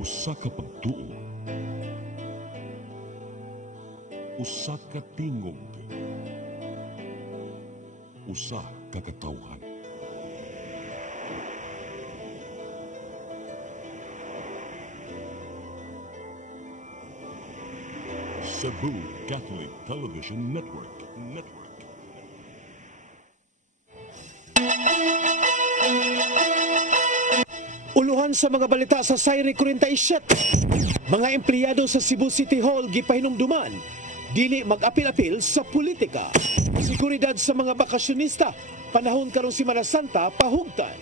Usa ka pagtuo, usa ka tingog, usa ka katawhan. Cebu Catholic Television Network. Uluhan sa mga balita sa Sayri 47. Mga empleyado sa Cebu City Hall gipahinumduman dili mag-apil-apil sa politika. Seguridad sa mga bakasyonista, panahon karong Semana Santa pahugtan.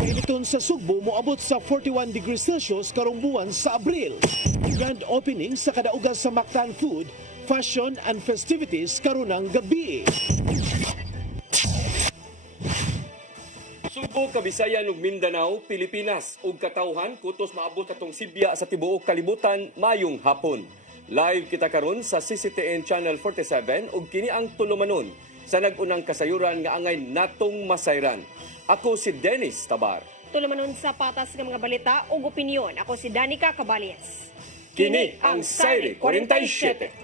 Kainiton sa Sugbo moabot sa 41 degrees Celsius karong buwan sa Abril. Grand opening sa kadaugan sa Mactan Food, Fashion and Festivities karunang gabi. Subo, Kabisayan ug Mindanao, Pilipinas ug katawhan kutos maabot katong Sibya sa tibuok kalibutan mayong hapon. Live kita karon sa CCTN Channel 47 ug kini ang tulumanon sa nag-unang kasayuran nga angay natong masayran. Ako si Dennis Tabar. Tulumanon sa patas ng mga balita ug opinyon. Ako si Danica Cabales. Kini ang Sayri 47.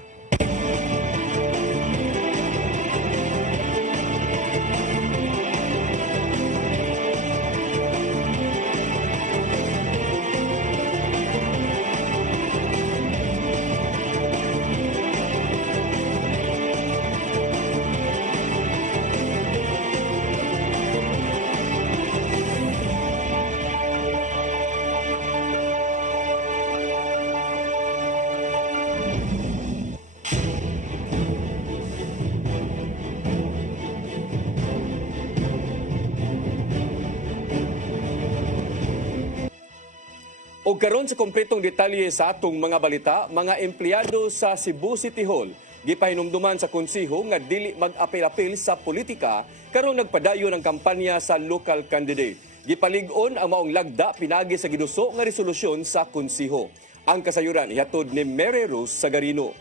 O karon sa kompletong detalye sa atong mga balita, mga empleyado sa Cebu City Hall gipahinumduman sa konseho nga dili mag-apil-apil sa politika karon nagpadayon ang kampanya sa local candidate. Gipalig-on ang maong lagda pinagi sa giduso nga resolusyon sa konseho. Ang kasayuran ihatod ni Mary Rose Sagarino.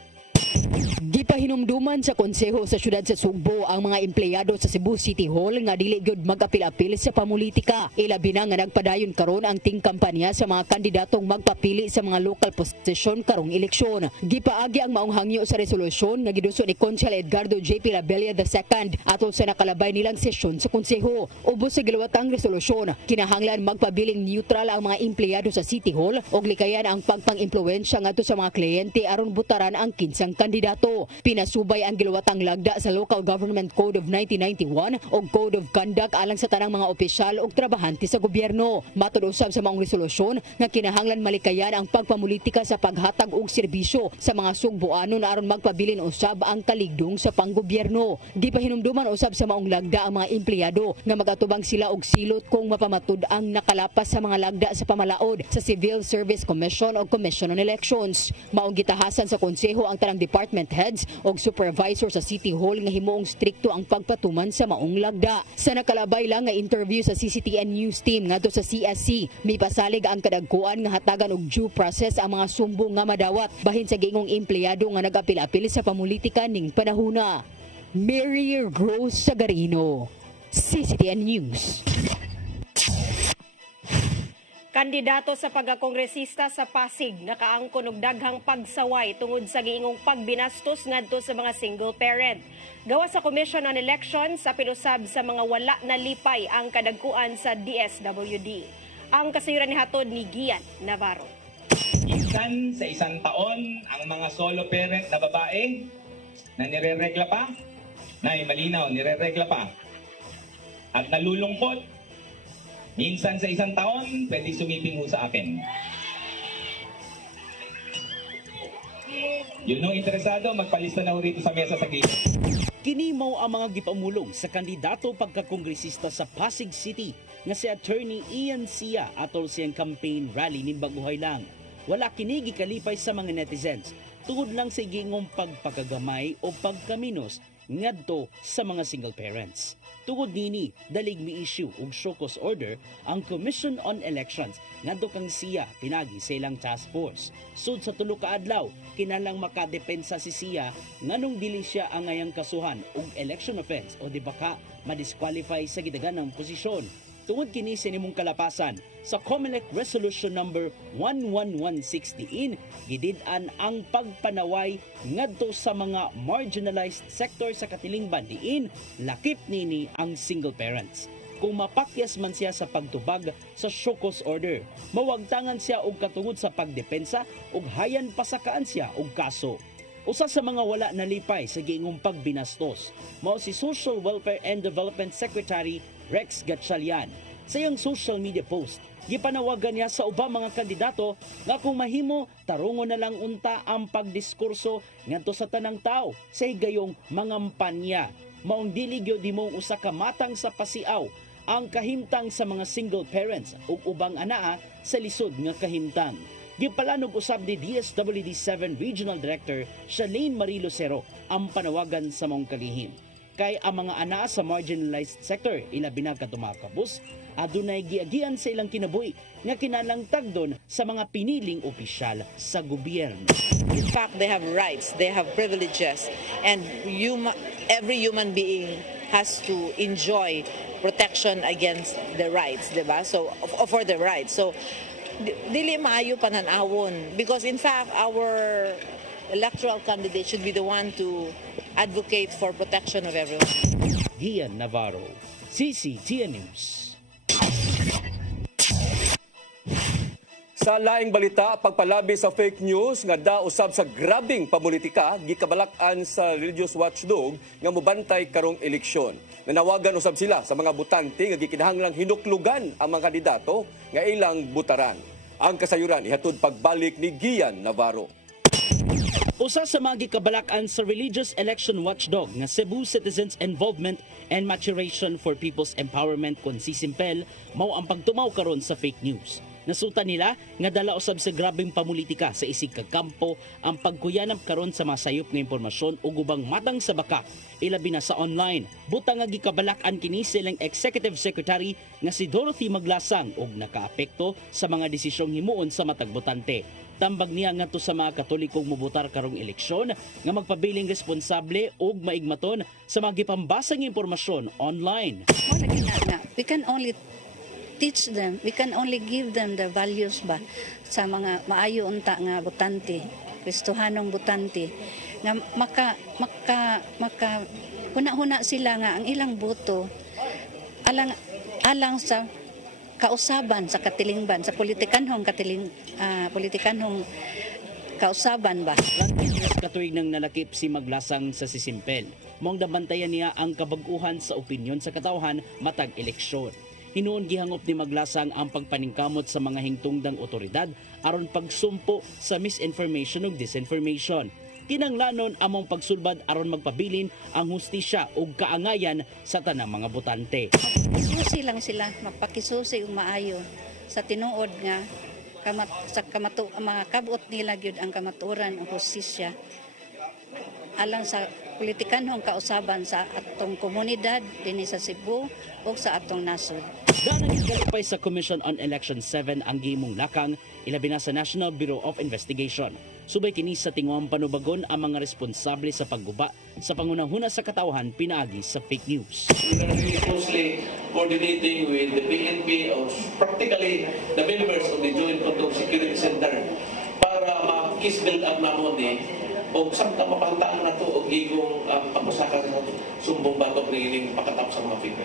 Gipahinumduman sa konseho sa syudad sa Sugbo ang mga empleyado sa Cebu City Hall nga dili gyud mag-apil-apil sa pamulitika. Ilabi na nga nagpadayon karon ang ting kampanya sa mga kandidatong magpapili sa mga local posisyon karong eleksyon. Gipaagi ang maong hangyo sa resolusyon nga giduso ni Consul Edgardo J.P. Labella II atol sa nakalabay nilang sesyon sa konseho. Ubos sa gilawatang resolusyon, kinahanglan magpabiling neutral ang mga empleyado sa City Hall ug likayan ang pagpang-impluwensya ngadto sa mga kliyente aron butaran ang kinsang kandidato. Pinasubay ang gilawatang lagda sa Local Government Code of 1991 o Code of Conduct alang sa tanang mga opisyal o trabahante sa gobyerno. Matud usab sa maong resolusyon nga kinahanglan malikayan ang pagpamulitika sa paghatag og serbisyo sa mga Sugboanon aron magpabilin usab ang kaligdong sa panggobyerno. Gipahinumduman usab sa maong lagda ang mga empleyado nga magatubang sila og silot kung mapamatud ang nakalapas sa mga lagda sa pamalaod sa Civil Service Commission o Commission on Elections. Maong gitahasan sa konseho ang tanang department heads o supervisor sa City Hall nga himuong strikto ang pagpatuman sa maong lagda. Sa nakalabay lang nga interview sa CCTN News Team ngadto sa CSC, may pasalig ang kadagkuan nga hatagan og due process ang mga sumbong nga madawat bahin sa giingong empleyado nga nag-apil-apil sa pamulitika ning panahuna. Mary Rose Sagarino, CCTN News. Kandidato sa pagkakongresista sa Pasig nakaangkon og daghang pagsaway tungod sa giingong pagbinastos ngadto sa mga single parent. Gawa sa Commission on Elections sa pinusab sa mga wala na lipay ang kadagkuan sa DSWD. Ang kasayuran ni hatod ni Gian Navarro. Minsan sa isang taon ang mga solo parent na babae na nireregla pa, malinaw, nireregla pa at nalulungkot. Minsan sa isang taon, pwede sumiping ho sa akin. Yun nung interesado, magpalista na ho rito sa mesa sa gilid. Kini mao ang mga gipamulong sa kandidato pagkakongresista sa Pasig City nga si Attorney Ian Sia atol siyang campaign rally ning Baguhay lang. Wala kini gikalipay sa mga netizens tungod lang sa gingong pagpakagamay o pagkaminos ngadto sa mga single parents. Tungod nini, dalig mi-issue og show cause order ang Commission on Elections ngadto kang siya pinagi sa ilang task force. Sud sa tulo ka adlaw, kinahanglang makadepensa si siya nganong dili siya ang ngayang kasuhan og election offense o di baka ma-disqualify sa gidaganang posisyon. Tungod kini sa nimong kalapasan, sa COMELEC Resolution number 11116 gidid-an ang pagpanaway ngadto sa mga marginalized sector sa katilingban diin lakip nini ang single parents. Kung mapakyas man siya sa pagtubag sa show cause order, mawagtangan siya og katungod sa pagdepensa ug hayan pasakaan siya og kaso. Usa sa mga wala nalipay sa giingong pagbinastos mao si Social Welfare and Development Secretary Rex Gatchalian. Sa iyang social media post, gipanawagan niya sa ubang mga kandidato nga kung mahimo, tarungon na lang unta ang pagdiskurso ngadto sa tanang tao sa higayong mangampanya. Maong dili gyud dimong usa ka matang sa pasiaw ang kahimtang sa mga single parents ug ubang anaa sa lisod nga kahimtang. Gipalanog usab ni DSWD 7 Regional Director Shalane Marie Lucero ang panawagan sa mong kalihim. Kay ang mga ana sa marginalized sector ilabi na katumakabus, adunay giagian sa ilang kinabuhi nga kinalang tagdon sa mga piniling opisyal sa gobyerno. In fact, they have rights, they have privileges, and every human being has to enjoy protection against the rights, diba? So, for the rights. So, dili maayo pananawon because in fact, our electoral candidate should be the one to advocate for protection of everyone. Gian Navarro, CCTN News. Sa laing balita, pagpalabi sa fake news nga usab sa grabing pamulitika gikabalak-an sa religious watchdog nga mobantay karong eleksyon. Nanawagan usab sila sa mga butante nga gikinahanglang hinuklugan ang mga kandidato nga ilang butaran. Ang kasayuran ihatod pagbalik ni Gian Navarro. Usa sa mga gikabalak-an sa religious election watchdog nga Cebu Citizens Involvement and Maturation for People's Empowerment kon CCIMPEL mao ang pagtumaw karon sa fake news. Nasuta nila nga dala usab sa grabeng pamulitika sa isig kag kampo ang pagkuyanap karon sa mga sayop nga impormasyon ug ubang matang sa baka ilabi na sa online. Butang nga gikabalak-an kini silang Executive Secretary nga si Dorothy Maglasang ug nakaapekto sa mga desisyong himuon sa matag botante. Tambag niya ngadto sa mga Katolikong mubutar karong eleksyon nga magpabiling responsable ug maigmaton sa mga gipambasang impormasyon online. We can only teach them, we can only give them the values ba sa mga maayo unta nga botante, Kristohanong botante nga maka huna-huna sila nga ang ilang boto alang sa kausaban sa katilingban sa politikanhong kausaban ba. Katuig nang nalakip si Maglasang sa CCIMPEL, mong dabantayan niya ang kabag-uhan sa opinyon sa katawhan matag eleksyon. Hinuon gihangop ni Maglasang ang pagpaningkamot sa mga hingtungdang otoridad aron pagsumpo sa misinformation ug disinformation. Kinanglanon among pagsulbad aron magpabilin ang hustisya ug kaangayan sa tanang mga botante. Susi lang sila, magpakisusi ug maayo sa tinuod nga mga kabot nila gyud ang kamatuoran ug hustisya alang sa politikanhong kausaban sa atong komunidad dinhi sa Cebu ug sa atong nasod. Danang ikalipay sa Commission on Election 7 ang gihimong lakang ilabi na sa National Bureau of Investigation. Subay kini sa tingwang panubagon ang mga responsable sa pagguba sa pangunahuna sa katawhan pinaagi sa fake news. We are really closely coordinating with the PNP of practically the members of the Joint Control Security Center para ma-case build up namon o samtang mapantaan na ito o gigong pagpasakan sa sumbong batok ng pakatap sa mga fake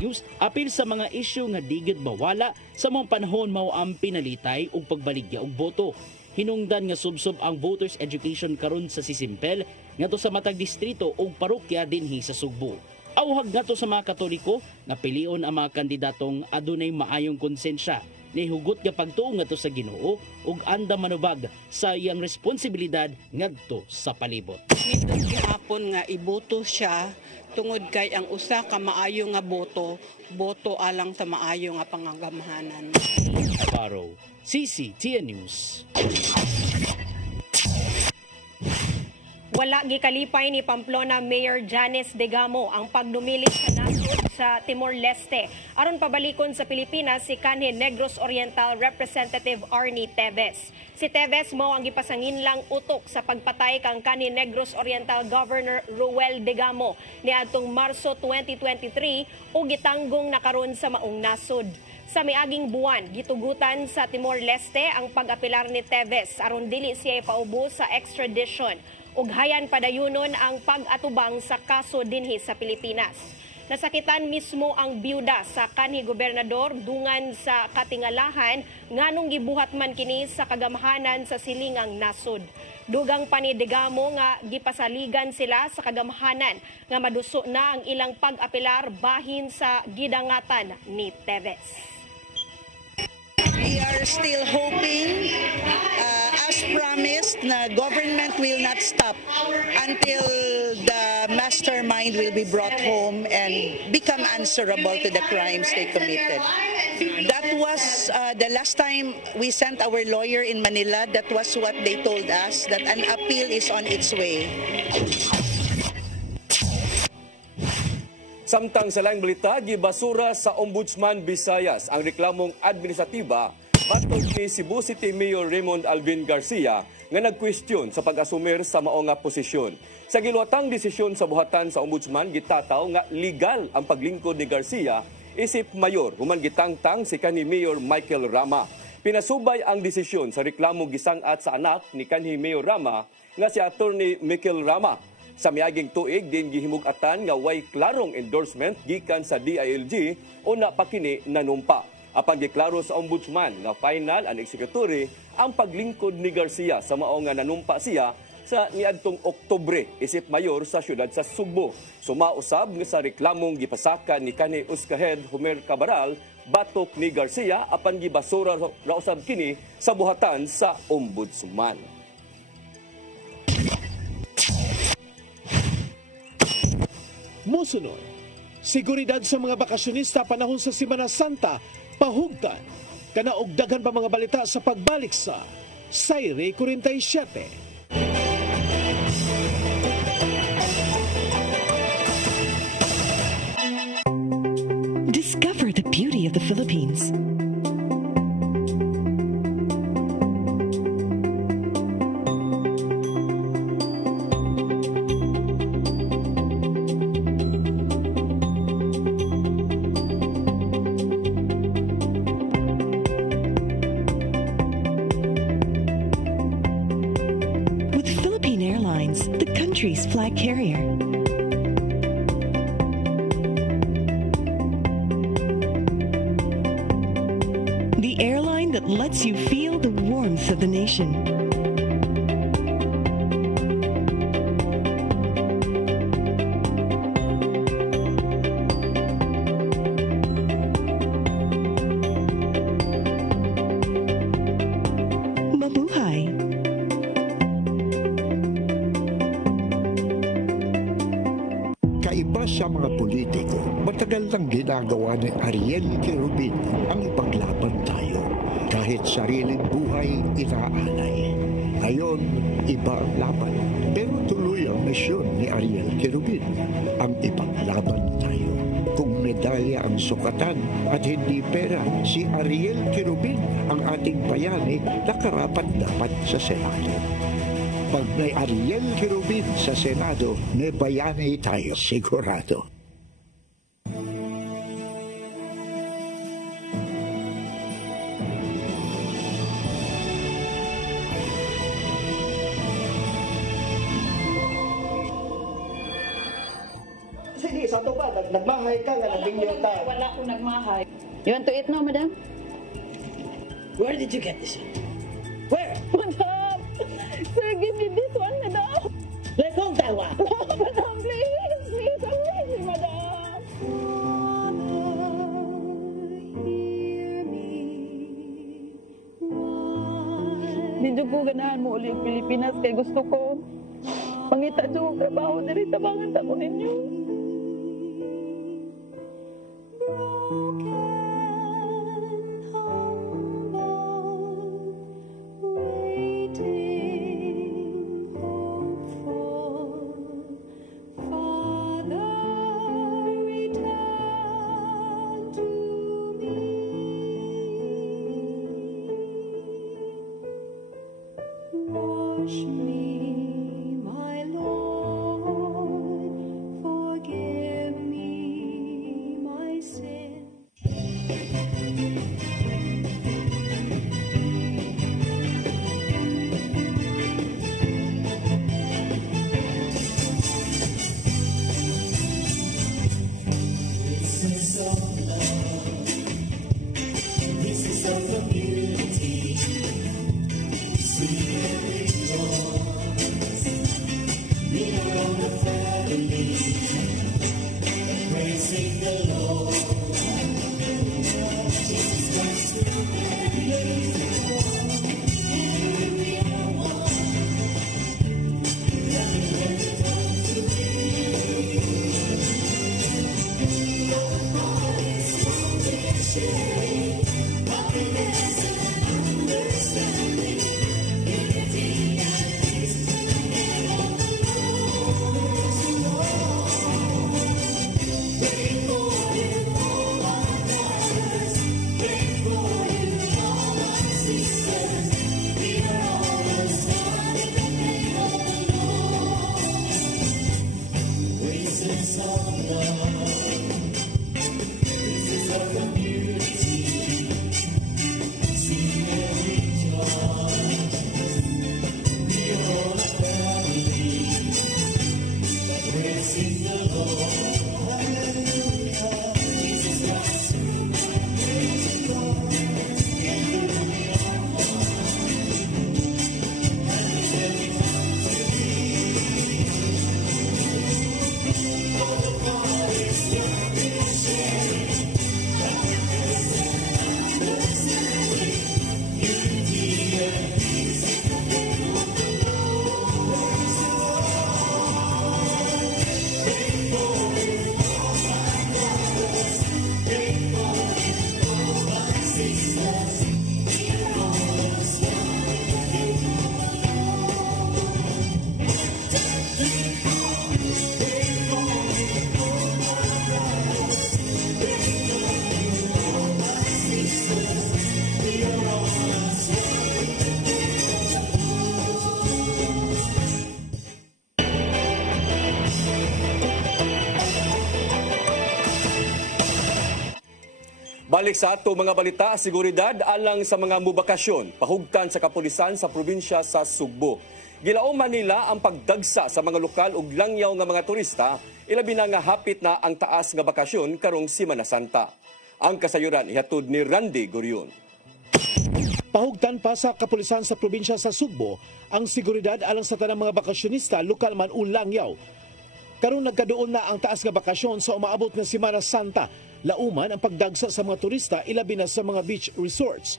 news. Apil sa mga isyu nga digid mawala sa mga panahon mao ang pinalitay ug pagbaligya og boto. Hinungdan nga subsob ang voters education karon sa CCIMPEL ngadto sa matag distrito ug parokya dinhi sa Sugbo. Awhag ngadto sa mga Katoliko nga pilion ang mga kandidatong adunay maayong konsensya ni hugot nga pagtuo ngadto sa Ginoo ug andam manubag sa iyang responsibilidad ngadto sa palibot. Nito gihapon nga iboto siya tungod kay ang usa ka maayo nga boto alang sa maayo nga pangangamhanan. CCTN News. Wala gikalipay ni Pamplona Mayor Janice Degamo ang pagdumili sa nasod sa Timor-Leste aron pabalikon sa Pilipinas si kanhi Negros Oriental Representative Arnie Teves. Si Teves mao ang gipasanginlang utok sa pagpatay kang kanhi Negros Oriental Governor Ruel Degamo niadtong Marso 2023 ug gitanggong nakaron sa maong nasod. Sa miaging buwan, gitugutan sa Timor-Leste ang pag-apilar ni Teves aron dili siya ipaubo sa extradition ug hayan padayunon ang pag-atubang sa kaso dinhi sa Pilipinas. Nasakitan mismo ang biyuda sa kanhi gobernador dungan sa katingalahan nganong gibuhat man kini sa kagamahanan sa silingang nasod. Dugang pa ni Degamo nga gipasaligan sila sa kagamahanan nga maduso na ang ilang pag-apilar bahin sa gidangatan ni Teves. We are still hoping, as promised, na government will not stop until the mastermind will be brought home and become answerable to the crimes they committed. That was the last time we sent our lawyer in Manila. That was what they told us, that an appeal is on its way. Samtang sa laing balita, gibasura sa Ombudsman Visayas ang reklamong administratiba batok ni Cebu City Mayor Raymond Alvin Garcia nga nagkwestiyon sa pag-asumir sa mao nga posisyon. Sa giluwatang desisyon sa buhatan sa Ombudsman, gitataw nga legal ang paglingkod ni Garcia isip mayor human gitangtang si kanhi Mayor Michael Rama. Pinasubay ang desisyon sa reklamong gisangat sa anak ni kanhi Mayor Rama nga si Attorney Michael Rama. Sa miaging tuig din gihimug-atan nga way klarong endorsement gikan sa DILG o napakini nanumpa. Apan giklaro sa Ombudsman nga final and executory ang paglingkod ni Garcia sa mao nga nanumpa siya sa niadtong Oktubre isip mayor sa siyudad sa Sugbo. Sumausab nga sa reklamong gipasaka ni kanhi Uskahed Homer Cabaral batok ni Garcia apan gibasura rausab kini sa buhatan sa Ombudsman. Musunod, seguridad sa mga bakasyonista panahon sa Semana Santa, pahugtan. Kanaog daghan pa mga balita sa pagbalik sa Sayre 47. Discover the beauty of the Philippines. Flag carrier. The airline that lets you feel the warmth of the nation. Mabuhay. Iba sa mga politiko, matagal nang ginagawa ni Ariel Quirubin ang ipaglaban tayo. Kahit sariling buhay inaalay. Ngayon, iba ang laban. Pero tuloy ang misyon ni Ariel Quirubin, ang ipaglaban tayo. Kung medalya ang sukatan at hindi pera, si Ariel Quirubin ang ating bayani na karapat-dapat sa Senado. Pag may Ariel Quirubin sa Senado, may bayani tayo sigurado. Sige, sa to ba? Nagmahay ka nga, nabingyo ka. Wala akong nagmahay. You want to eat now, madam? Where did you get this? Where? Madam! Sir, give me this one, madam. Let go, Tawa. No, madam, please. Please, away me, madam. Medyo ko ganahan mo uli ang Pilipinas kay gusto ko pangita dyan ang trabaho na rin tabangan tamo ninyo. Waiting, hope for Balik sa ato mga balita, seguridad alang sa mga mubakasyon, pahugtan sa kapulisan sa probinsya sa Sugbo. Gilauman nila ang pagdagsa sa mga lokal ug langyaw nga mga turista, ilabi na nga hapit na ang taas nga bakasyon karong Semana Santa. Ang kasayuran ihatod ni Randy Gurion. Pahugtan pa sa kapulisan sa probinsya sa Sugbo ang seguridad alang sa tanang mga bakasyonista, lokal man o langyaw. Karon nagkadoon na ang taas nga bakasyon sa umaabot nga Semana Santa. Lauman ang pagdagsa sa mga turista, ilabi na sa mga beach resorts.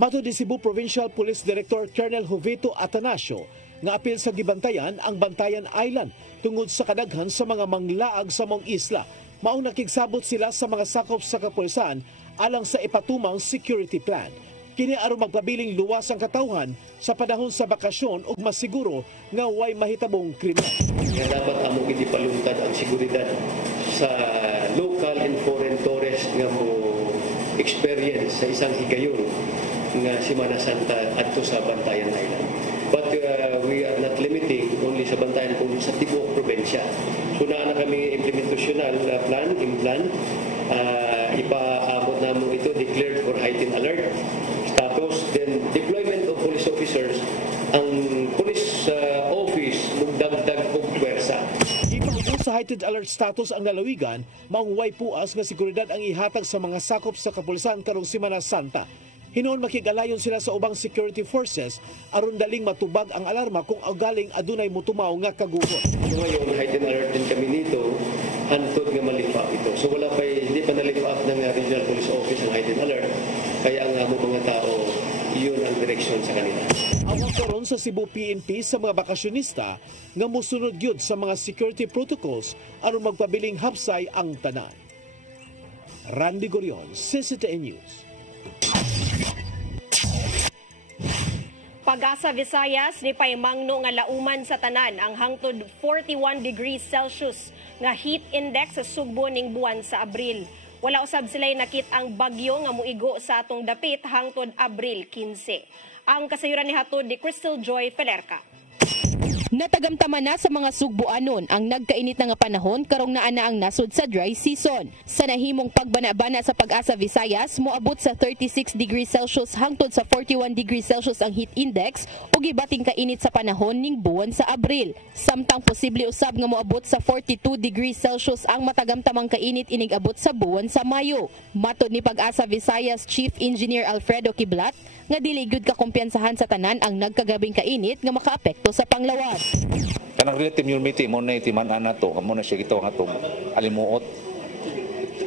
Matud ni Cebu Provincial Police Director Colonel Jovito Atanasio nga apil sa gibantayan ang Bantayan Island tungod sa kadaghan sa mga manglaag sa mong isla. Maong nakigsabot sila sa mga sakop sa kapulisan alang sa ipatumang security plan. Kini aron magpabiling luwas ang katawhan sa panahon sa bakasyon ug masiguro nga way mahitabong krimen. Nga dapat amo gidipalungtad ang seguridad sa local and foreign tourists nga mo experience sa isang higayon nga Semana Santa adto sa Bantayan Island. But we are not limiting only sa Bantayan kung sa tibuok probinsya. So na kami implementational plan, ipaabot na mo ito declared for heightened alert status, then deployment of police officers. Ang police office magdagdag og pwersa. Ipaupo sa heightened alert status ang lalawigan, maong way puas nga seguridad ang ihatag sa mga sakop sa kapulisan karong Semana Santa. Hinoon makigalayon sila sa ubang security forces aron daling matubag ang alarma kung agaling adunay motumaw nga kagugot. So ngayon, heightened alert din kami dito, hantod nga malifa ito. So wala pa, hindi pa nalifa ng Regional Police Office ang heightened alert, kaya ang mga tao, yun ang direksyon sa kanila. Awang karon sa Cebu PNP sa mga bakasyonista nga musunod gyud sa mga security protocols aron magpabiling hapsay ang tanan. Randy Gurion, CCTN News. Pag-asa Visayas ni paymangno nga lauman sa tanan ang hangtod 41 degrees Celsius nga heat index sa Sugbo ning buwan sa Abril. Wala usab sila'y nakit ang bagyo nga muigo sa atong dapit hangtod Abril 15. Ang kasayuran ni hatod ni Crystal Joy Felerca. Natagamtaman na sa mga Sugboanon ang nagkainit na nga panahon karong naa na ang nasod sa dry season. Sa nahimong pagbana-bana sa Pag-asa Visayas, moabot sa 36 degrees Celsius hangtod sa 41 degrees Celsius ang heat index ug gibating kainit sa panahon ning buwan sa Abril. Samtang posible usab nga moabot sa 42 degrees Celsius ang matagamtamang kainit inig abot sa buwan sa Mayo. Matod ni Pag-asa Visayas Chief Engineer Alfredo Kiblat nga dili gyud kakumpiyansahan sa tanan ang nagkagabing kainit nga makaapekto sa panglawas. Kanang relative immunity mo na itiman-an nato, mo na siya gitawag atong alimuot,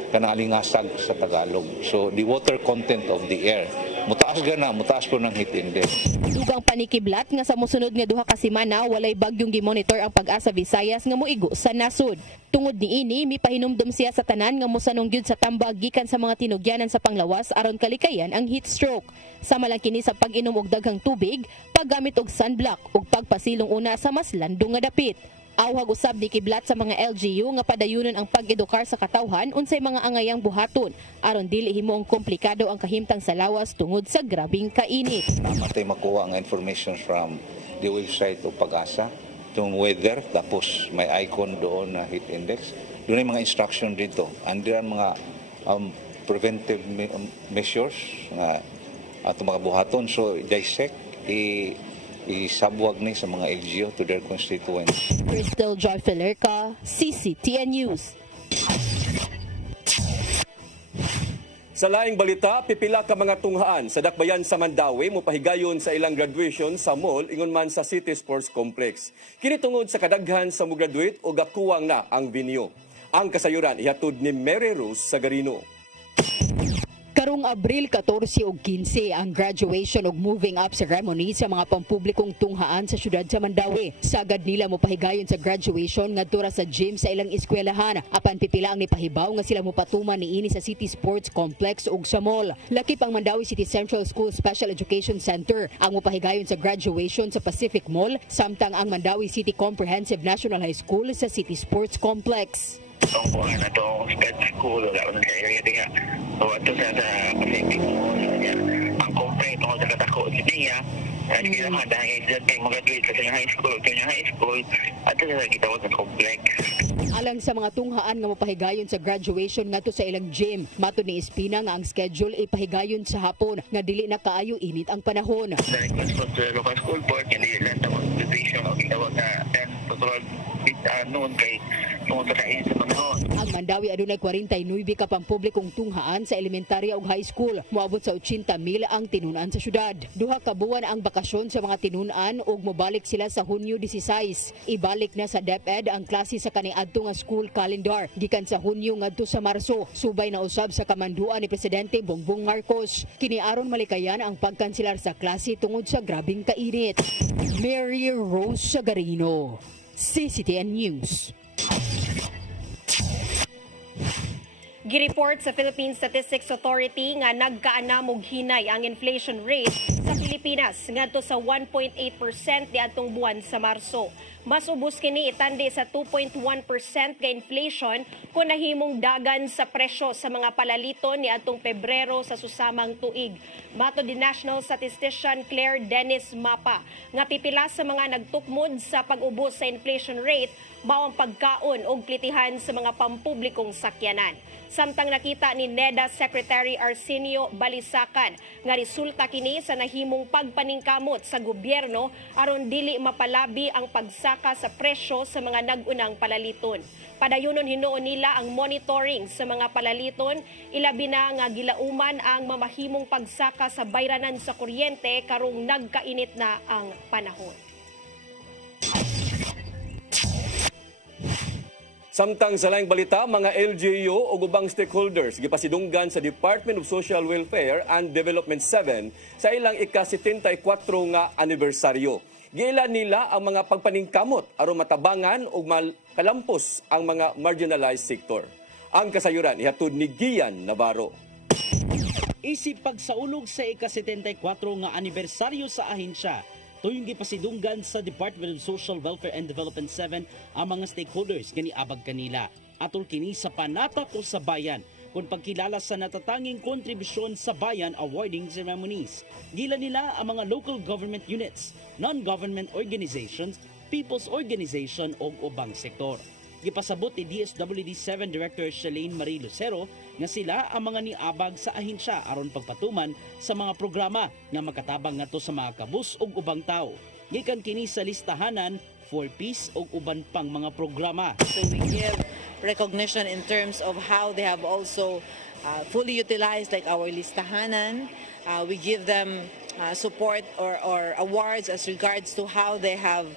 kanang alingasag sa Tagalog. So the water content of the air, mutaas gana, mutaas po ng heat index. Dugang panikiblat nga sa mosunod nga duha ka semana walay bagyong gimonitor ang Pag-asa Visayas nga moigo sa nasud. Tungod niini, mipahinumdum siya sa tanan nga mosanong gyud sa tambag gikan sa mga tinugyanan sa panglawas aron kalikayan ang heat stroke. Sama lang kini sa pag-inom og daghang tubig, paggamit og sunblock ug pagpasilong una sa mas landong nga dapit. Awhag usab ni kiblat sa mga LGU nga padayunon ang pag-edukar sa katawhan unsay mga angayang buhaton aron dili himoong komplikado ang kahimtang sa lawas tungod sa grabing kainit. Matay makuha ang information from the website o Pag-asa, yung weather, tapos may icon doon na heat index. Doon ay mga instruction dito. Andiyan mga preventive measures nga atong mga buhaton. So dissect, isabwag ni sa mga LGU to their constituents. Crystal Joy Felerca, CCTN News. Sa laing balita, pipila ka mga tunghaan sa dakbayan sa Mandawi mopahigayon sa ilang graduation sa mall ingon man sa City Sports Complex. Kini tungod sa kadaghan sa mga graduate o gakuwang na ang venue. Ang kasayuran ihatod ni Mary Rose Sagarino. Karong Abril 14 ug 15 ang graduation ug moving up ceremony sa mga pampublikong tunghaan sa syudad sa Mandawi. Sagad nila mopahigayon sa graduation ngadto ra sa gym sa ilang eskwelahan. Apan pipila ang nipahibaw nga sila mopatuman niini sa City Sports Complex ug sa mall. Lakip ang Mandawi City Central School Special Education Center ang mopahigayon sa graduation sa Pacific Mall, samtang ang Mandawi City Comprehensive National High School sa City Sports Complex. Tungkuhan na itong state school, wala ko sa area nga. So, ito sa Pacific Mall, ang compre tungkol sa katako sa niya, at kailangan dahil kay mag-graduate sa kanyang high school, kanyang high school, at ito sa kitawag sa complex. Alang sa mga tunghaan nga mapahigayon sa graduation ngadto sa ilang gym, matud ni Espina nga ang schedule ipahigayon sa hapon nga dili na kaayo init ang panahon. Dahil response sa local school board, hindi lang tawag graduation o kitawag na 10 to 12 noon kay tungkol sa kain sa panahon. Ang Mandawi adunay 49 ka pampublikong tunghaan sa elementarya ug high school. Moabot sa 80,000 ang tinunan sa syudad. Duha ka buwan ang bakasyon sa mga tinunan ug mobalik sila sa Hunyo 16. Ibalik na sa DepEd ang klase sa kaniadto nga school calendar gikan sa Hunyo ngadto sa Marso. Subay na usab sa kamanduan ni Presidente Bongbong Marcos. Kini aron malikayan ang pagkanselar sa klase tungod sa grabing kainit. Mary Rose Sagarino, CCTN News. Gireport sa Philippine Statistics Authority nga nagkaanam og hinay ang inflation rate sa Pilipinas ngadto sa 1.8% niadtong buwan sa Marso. Mas ubos kini itandi sa 2.1% ka inflation kung nahimong dagan sa presyo sa mga palaliton niadtong Pebrero sa susamang tuig. Mato di National Statistician Claire Dennis Mapa nga pipila sa mga nagtukmod sa pag-ubos sa inflation rate mao ang pagkaon og plitihan sa mga pampublikong sakyanan. Samtang nakita ni NEDA Secretary Arsenio Balisacan nga resulta kini sa nahimong pagpaningkamot sa gobyerno aron dili mapalabi ang pagsaka sa presyo sa mga nag-unang palaliton. Padayunon hinuon nila ang monitoring sa mga palaliton, ilabi na nga gilauman ang mamahimong pagsaka sa bayranan sa kuryente karong nagkainit na ang panahon. Samtang sa laing balita, mga LGU o ubang stakeholders gipasidunggan sa Department of Social Welfare and Development 7 sa ilang ika-74 nga anibersaryo. Giilan nila ang mga pagpaningkamot aron matabangan o kalampos ang mga marginalized sector. Ang kasayuran ihatod ni Gian Navarro. Isip pagsaulog sa ika-74 nga anibersaryo sa ahensya, tuyong gipasidunggan sa Department of Social Welfare and Development 7 ang mga stakeholders ganiabag kanila. Atol kini sa panatak o sa bayan kung pagkilala sa natatanging kontribusyon sa bayan awarding ceremonies. Gila nila ang mga local government units, non-government organizations, people's organization o ubang sektor. Gipasabot ni DSWD-7 Director Shalane Marie Lucero nga sila ang mga niabag sa ahensya aron pagpatuman sa mga programa nga makatabang ngadto sa mga kabus ug ubang tawo. Gikan kini sa listahanan for peace ug uban pang mga programa. So we give recognition in terms of how they have also fully utilized like our listahanan. We give them support or awards as regards to how they have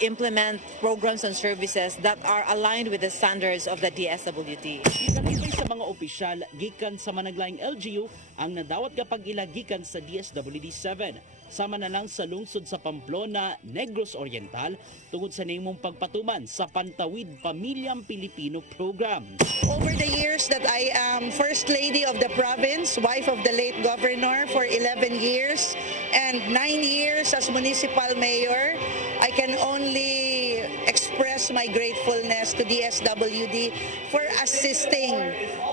implement programs and services that are aligned with the standards of the DSWD. Ikalipay sa mga opisyal gikan sa managlaing LGU ang nadawat kapag ilagikan sa DSWD-7. Sama na lang sa lungsod sa Pamplona, Negros Oriental tungod sa nimong pagpatuman sa Pantawid Pamilyang Pilipino Program. Over the years that I am First Lady of the province, wife of the late Governor for 11 years, and 9 years as Municipal Mayor, I can only express my gratefulness to DSWD for assisting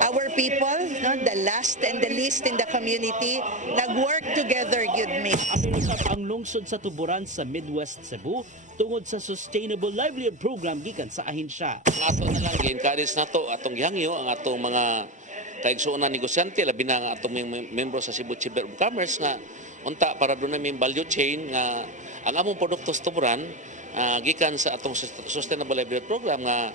our people, no, the last and the least in the community. Nag-work together, good me. Apinisap ang lungsod sa Tuburan sa Midwest Cebu tungod sa Sustainable Livelihood Program gikan sa ahensya. Ato na lang gi-encourage nato atong gihangyo ang atong mga kaigsuonan negosyante labi na ang atong membro sa Cebu Chamber of Commerce nga unta para doon namin value chain nga ang among produkto sa Tuburan gikan sa atong Sustainable Livelihood Program nga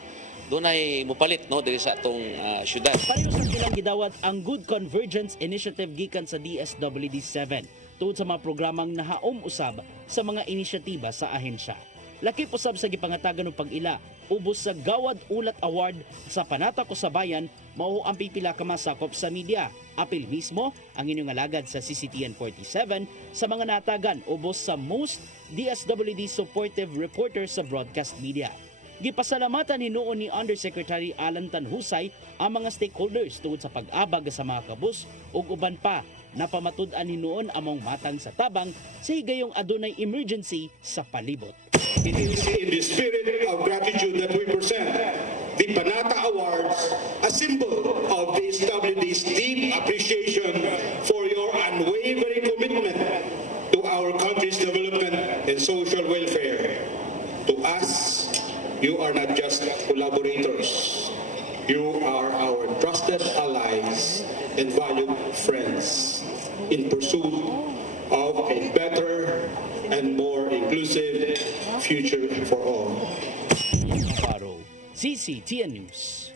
dunay mupalit no diri sa atong syudad. Pareho sa ilang gidawat ang Good Convergence Initiative gikan sa DSWD-7 tungod sa mga programang nahaom usab sa mga inisyatiba sa ahensya. Lakip usab sa gipangatagan ng pag-ila ubos sa Gawad Ulat Award sa Panata ko sa Bayan mao ang pipila ka masakop sa media. Apil mismo ang inyong alagad sa CCTN 47 sa mga natagan ubos sa Most DSWD Supportive Reporter sa broadcast media. Gipasalamatan hinuon ni Undersecretary Alan Tanhusay ang mga stakeholders tungod sa pag-abag sa mga kabus ug uban pa napamatud-an hinuon among matang sa tabang sa higayong adunay emergency sa palibot. It is in the spirit of gratitude that we present the Panata Awards, a symbol of the DSWD's deep appreciation for your unwavering commitment to our country's development and social welfare. To us, you are not just collaborators. You are our trusted allies and valued friends in pursuit of a better and more inclusive future for all. Paro, CCTN News.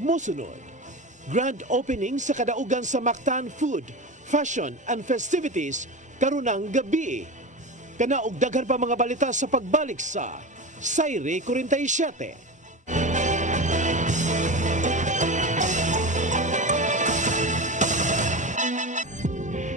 Mosunod, grand opening sa kadaugan sa Mactan Food, Fashion and Festivities karunang gabi. Kanaog daghan pa mga balita sa pagbalik sa Sayre 47.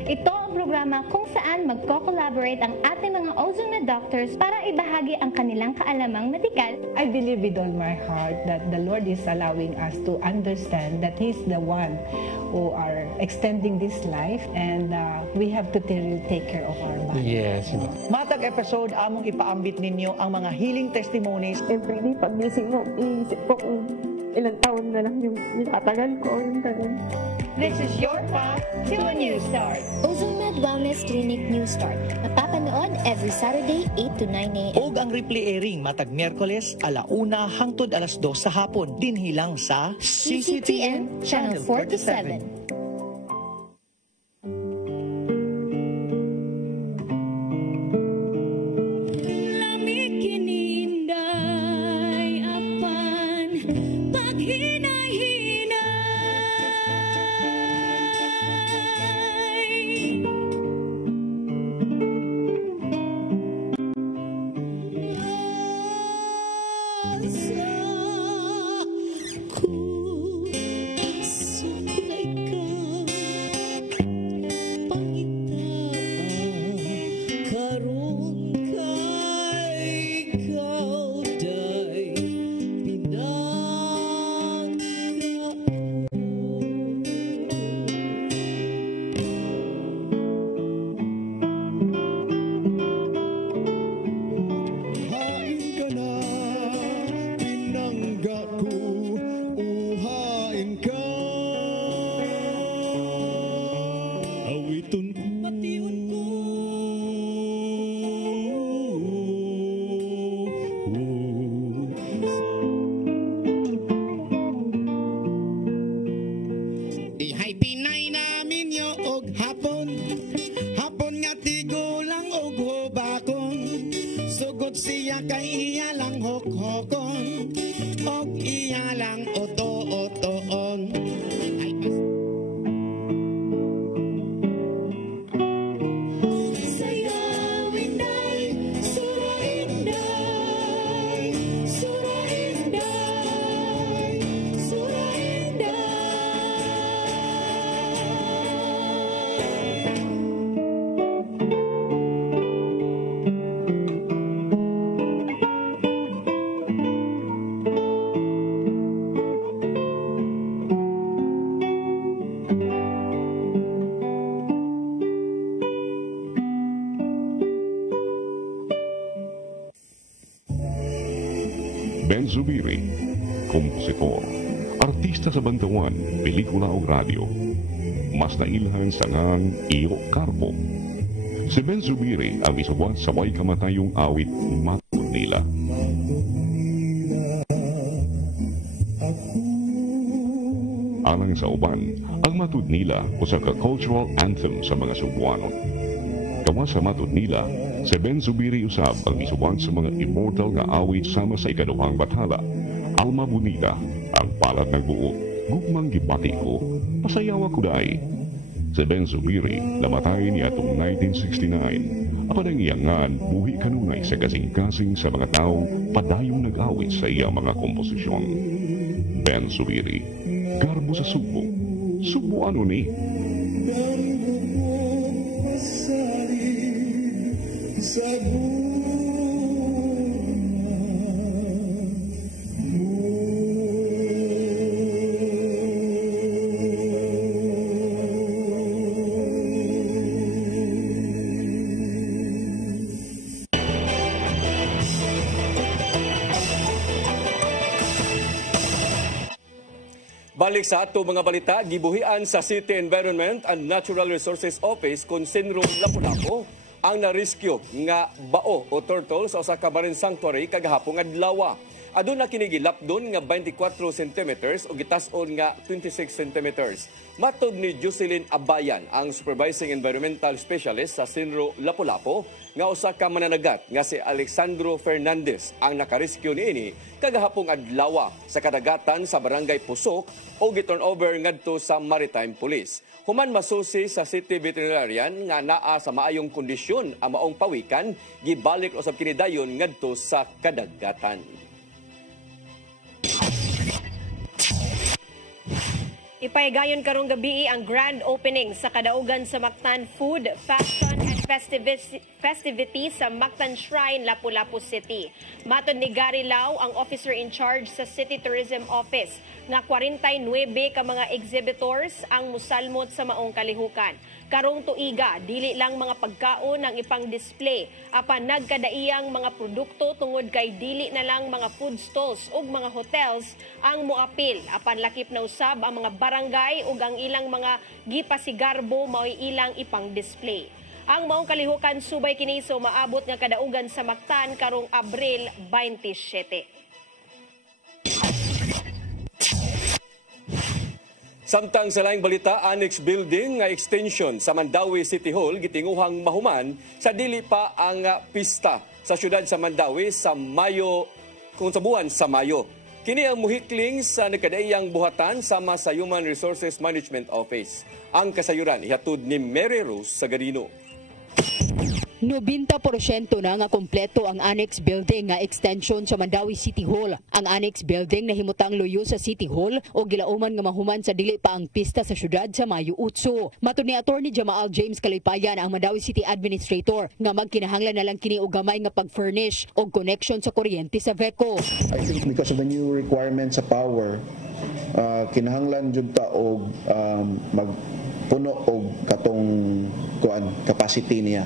Ito ang programa kung saan magko-collaborate ang ating mga ozone na doctors para ibahagi ang kanilang kaalamang medikal. I believe with all my heart that the Lord is allowing us to understand that He's the one who are extending this life and we have to take care of our body. Yes. Matag episode, among ipaambit ninyo ang mga healing testimonies. Every day, pag-gising mo, iisip ko kung ilang taon na lang yung itatagal ko. This is your path to a new start. OzoMed Wellness Clinic New Start. Mapapanood every Saturday 8 to 9 a.m. Og ang replay airing matag Miyerkules 1:00 hangtod 2:00 sa hapon. Dinhi lang sa CCTN Channel 47. Ben Zubiri, kompositor, artista sa bantawan, pelikula o radyo. Mas nailhan sa ngang Iyo Carbo. Si Ben Zubiri ang isuwat sa way kamatayong awit Matud Nila. Alang sa uban, ang Matud Nila usa ka cultural anthem sa mga Cebuano. Gawa sa Matud Nila, si Ben Zubiri usab ang isuwat sa mga immortal nga awit sama sa ikaduhang bathala. Alma Bonita, ang palad ng buo, gugmang gipati ko, pasayawa kuday. Si Ben Zubiri namatay niya atong 1969. Apan ang iyangan, buhi kanunay sa kasing-kasing sa mga taong padayong nag-awit sa iyang mga komposisyon. Ben Zubiri, garbo sa Subo. Subo ano ni? Balik sa ato mga balita, gibuhian sa City Environment and Natural Resources Office kung Sinro Lapu-Lapu ang na-rescue nga bao o turtle sa usa ka marine sanctuary kagahapon adlaw. Aduna kini gilapdon nga 24 cm o gitas-on nga 26 cm. Matod ni Jocelyn Abayan, ang Supervising Environmental Specialist sa Sinro Lapu-Lapu, nga usa ka mananagat nga si Alexandro Fernandez ang nakarescue niini kagahapong adlaw sa kadagatan sa Barangay Pusok o giturn over ngadto sa Maritime Police. Human masusi sa City Veterinarian nga naa sa maayong kondisyon ang maong pawikan, gibalik usab kini dayon ngadto sa kadagatan. Ipahigayon karong gabi ang grand opening sa kadaugan sa Mactan Food, Fashion and Festivities sa Mactan Shrine, Lapu-Lapu City. Matod ni Gary Lau, ang officer in charge sa City Tourism Office, nga 49 ka mga exhibitors ang musalmot sa maong kalihukan. Karong tuiga, dili lang mga pagkaon ang ipang display, apan nagkadaiyang mga produkto tungod kay dili na lang mga food stalls ug mga hotels ang moapil. Apan lakip na usab ang mga barangay ug ang ilang mga gipasigarbo mao'y ilang ipang display. Ang maong kalihukan subay kini sa maabot nga kadaugan sa Mactan karong Abril 27. Samtang sa laing balita, annex building nga extension sa Mandawi City Hall gitinguhang mahuman sa dili pa ang pista sa syudad sa Mandawi sa Mayo, kung sa buwan sa Mayo. Kini ang muhikling sa nagkadaiyang buhatan sama sa Human Resources Management Office. Ang kasayuran ihatod ni Mary Rose Sagarino. 90% na nga kompleto ang annex building nga extension sa Mandawi City Hall. Ang annex building na himutang luyo sa City Hall o gilauman nga mahuman sa dili pa ang pista sa syudad sa Mayo 8. Matud ni Attorney Jamaal James Kalipayan, ang Mandawi City Administrator, nga magkinahanglan na lang kini og gamay nga pag-furnish og connection sa kuryente sa VECO. I think because of the new requirements sa power, kinahanglan jud ta og magpuno og katong capacity niya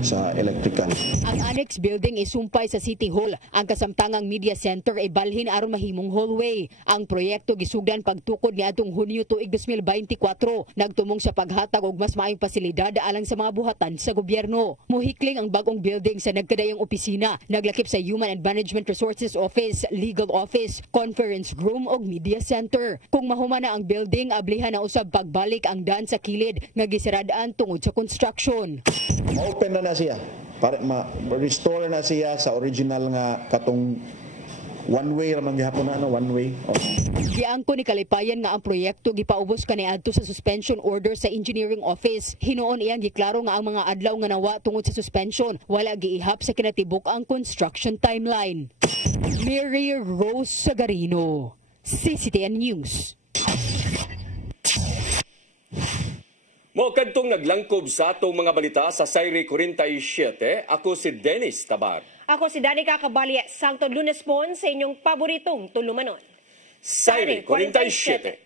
sa electrical. Ang annex building isumpay sa City Hall. Ang kasamtangang media center ay balhin aron mahimong hallway. Ang proyekto gisugdan pagtukod ni atong Hunyo tuig 2024, nagtumong sa paghatag og mas maayong pasilidad alang sa mga buhatan sa gobyerno. Muhikling ang bagong building sa nagkadayang opisina, naglakip sa Human and Management Resources Office, Legal Office, Conference Room ug Media Center. Kung mahuman na ang building, ablihan na usab pagbalik ang daan sa kilid nga gisiradaan tungod sa construction. Ma-open na siya para ma-restore na siya sa original nga katong one way ramang gihapon na one way. Giangko ni Kalipayan nga ang proyekto gipaubos kaniadto sa suspension order sa engineering office. Hinuon iyang giklaro nga ang mga adlaw nga nawa tungod sa suspension wala giihap sa kinatibuk ang construction timeline. Mary Rose Sagarino, CCTN News. Mo kadtong naglangkob sa atong mga balita sa Sayri 47, ako si Dennis Tabar. Ako si Danica Cabalya, Santo Lunes Pon sa inyong paboritong tulumanon. Sayri 47.